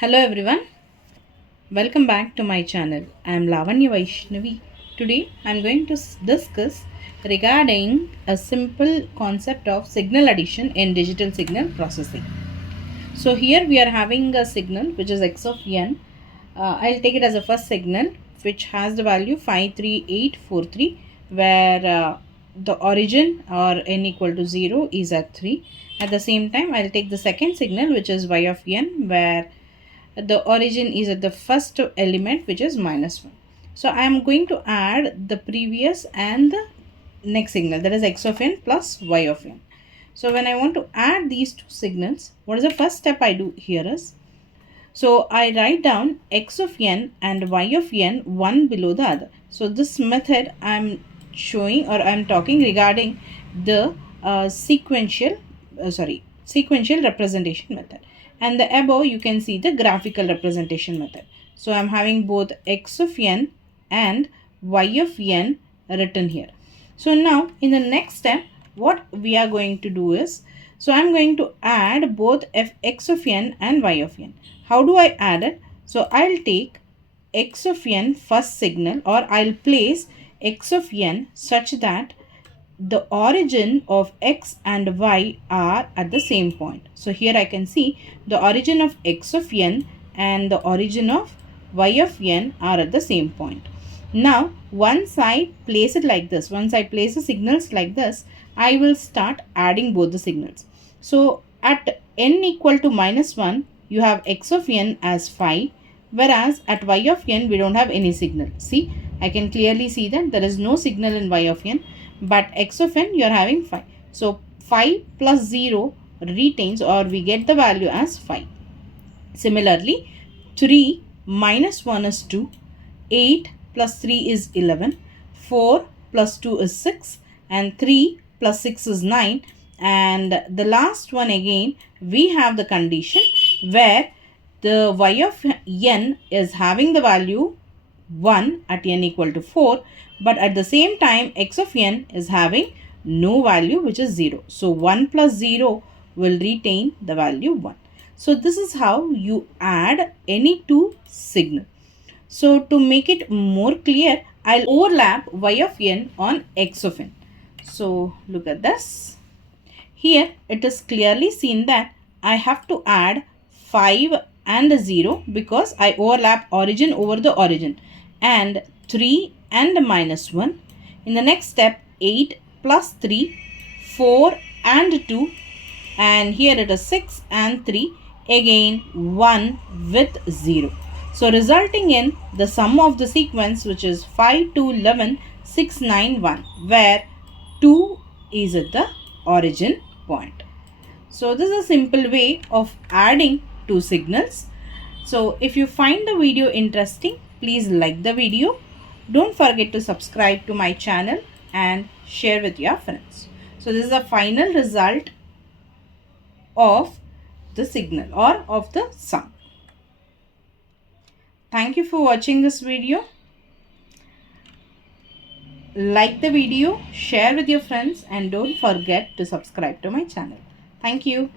Hello everyone, welcome back to my channel. I am Vaishnavi. Today I am going to discuss regarding a simple concept of signal addition in digital signal processing. So here we are having a signal which is x of n. I'll take it as a first signal which has the value 53843 where the origin or n equal to 0 is at 3. At the same time I'll take the second signal which is y of n where the origin is at the first element which is -1. So I am going to add the previous and the next signal, that is x of n plus y of n. So when I want to add these two signals, what is the first step I do here is, so I write down x of n and y of n one below the other. So this method I am showing or I am talking regarding the sequential representation method, and the above you can see the graphical representation method. So I'm having both x of n and y of n written here. So now in the next step what we are going to do is, so I'm going to add both x of n and y of n. How do I add it? So I'll take x of n first signal, or I'll place x of n such that the origin of x and y are at the same point. So here I can see the origin of x of n and the origin of y of n are at the same point. Now once I place it like this, once I place the signals like this, I will start adding both the signals. So at n equal to -1 you have x of n as 5, whereas at y of n we don't have any signal. See, I can clearly see that there is no signal in y of n, but x of n you are having 5. So 5 plus 0 retains, or we get the value as 5. Similarly, 3 minus 1 is 2, 8 plus 3 is 11, 4 plus 2 is 6, and 3 plus 6 is 9. And the last one again, we have the condition where the y of n is having the value 1 at n equal to 4, but at the same time x of n is having no value, which is 0. So 1 plus 0 will retain the value 1. So this is how you add any two signal. So to make it more clear, I'll overlap y of n on x of n. So look at this. Here it is clearly seen that I have to add 5 and 0 because I overlap origin over the origin, and 3 and -1. In the next step, 8 plus 3, 4 and 2, and here it is 6 and 3, again 1 with 0. So resulting in the sum of the sequence, which is 5 to 11, 6, 9, 1, where 2 is at the origin point. So this is a simple way of adding two signals. So if you find the video interesting, please like the video. Don't forget to subscribe to my channel and share with your friends. So this is the final result of the signal or of the sum. Thank you for watching this video. Like the video, share with your friends, and don't forget to subscribe to my channel. Thank you.